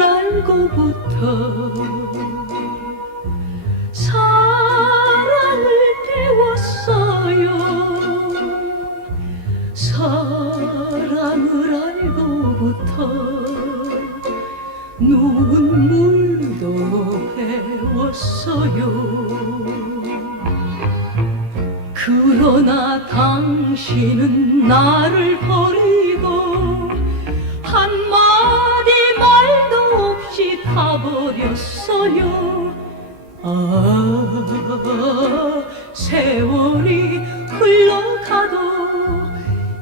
알고부터 사랑을 배웠어요. 사랑을 알고부터 눈물도 배웠어요. 그러나 당신은 나를 버리고 가버렸어요. 아 세월이 흘러가도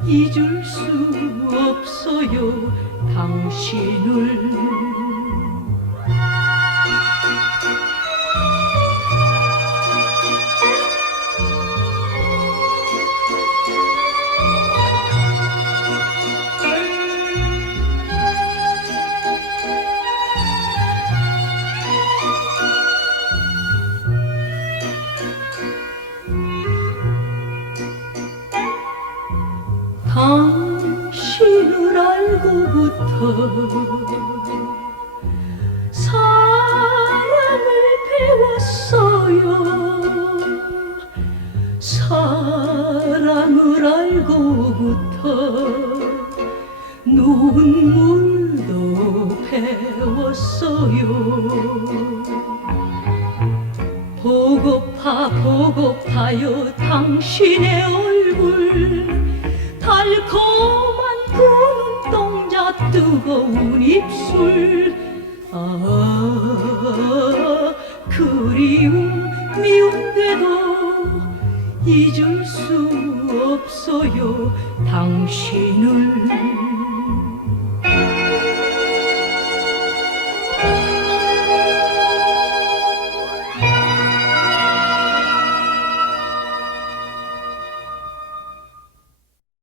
잊을 수 없어요. 당신을 당신을 알고부터 사랑을 배웠어요. 사랑을 알고부터 눈물도 배웠어요. 보고파 보고파요 당신의 얼굴 달콤한 그 눈동자 뜨거운 입술. 아 그리움 미운데도 잊을 수 없어요 당신을